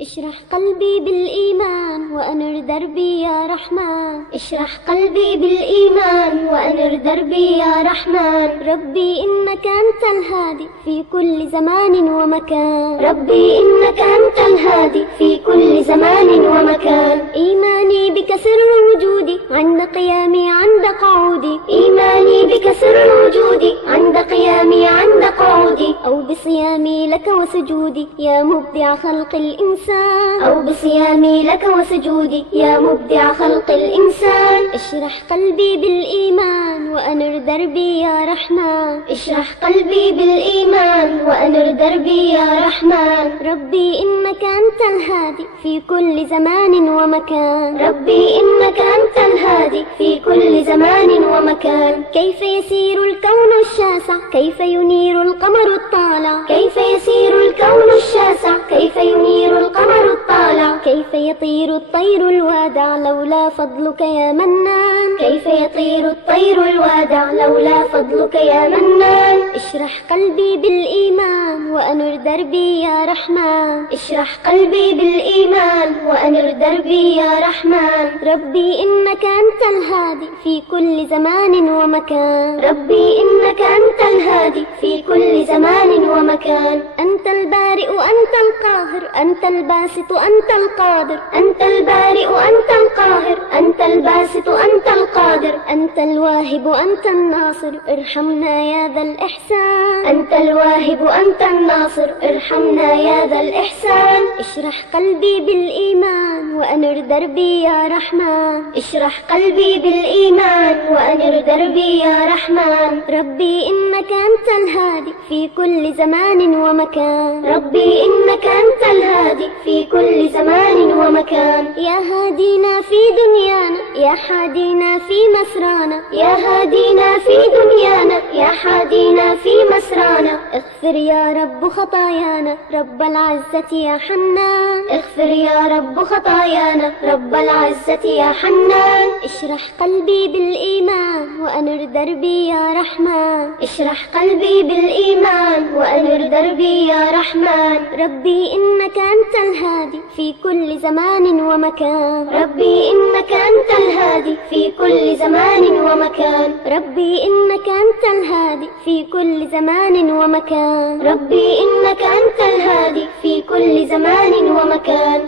اشرح قلبي بالإيمان وأنر دربي يا رحمن. اشرح قلبي بالإيمان وأنر دربي يا رحمن. ربي إنك أنت الهادي في كل زمان ومكان. ربي إنك أنت الهادي في كل زمان ومكان. إيماني بك سر وجودي عند قيامي عند قعودي. إيماني بك سر وجودي عند قيامي عند قعودي. أو بصيامي لك وسجودي يا مبدع خلق الإنسان. أو بصيامي لك وسجودي يا مبدع خلق الإنسان. اشرح قلبي بالإيمان وأنر دربي يا رحمن. اشرح قلبي بالإيمان وأنر دربي يا رحمن. ربي إنك أنت الهادي في كل زمان ومكان. ربي إنك أنت الهادي في كل زمان ومكان. كيف يسير الكون الشاسع كيف ينير القمر الطالع. كيف يسير الكون الشاسع كيف ينير القمر الطالع. كيف يطير الطير الوادع لولا فضلك يا منان. كيف يطير الطير الوادع لولا فضلك يا منان. اشرح قلبي بالإيمان وأنر دربي يا رحمن. اشرح قلبي بالإيمان وأنر دربي يا رحمن. ربي إنك أنت الهادي في كل زمان ومكان. ربي إنك أنت الهادي في كل زمان ومكان. أنت البارئ أنت القاهر أنت الباسط أنت القادر. أنت البارئ أنت القاهر أنت الباسط أنت القادر. أنت الواهب أنت الناصر ارحمنا يا ذا الإحسان. أنت الواهب أنت الناصر ارحمنا يا ذا الإحسان. اشرح قلبي بالإيمان وأنر دربي يا رحمن. اشرح قلبي بالإيمان وأنر دربي يا رحمن. ربي إنك أنت الهادي في كل زمان ومكان. ربي إنك أنت الهادي في كل زمان ومكان. يا هادينا في دنيانا يا حادينا في مسرانا. يا هادينا في دنيانا يا حادينا في مسرانا. اغفر يا رب خطايانا رب العزة يا حنان. اغفر يا رب خطايانا رب العزة يا حنان. اشرح قلبي بالإيمان وأنر دربي يا رحمن. اشرح قلبي بالإيمان وأنر دربي يا رحمن. ربي إنك أنت الهادي في كل زمان ومكان. ربي إنك أنت الهادي في كل زمان ومكان. ربي إنك أنت الهادي في كل زمان ومكان. ربي إنك أنت الهادي في كل زمان ومكان.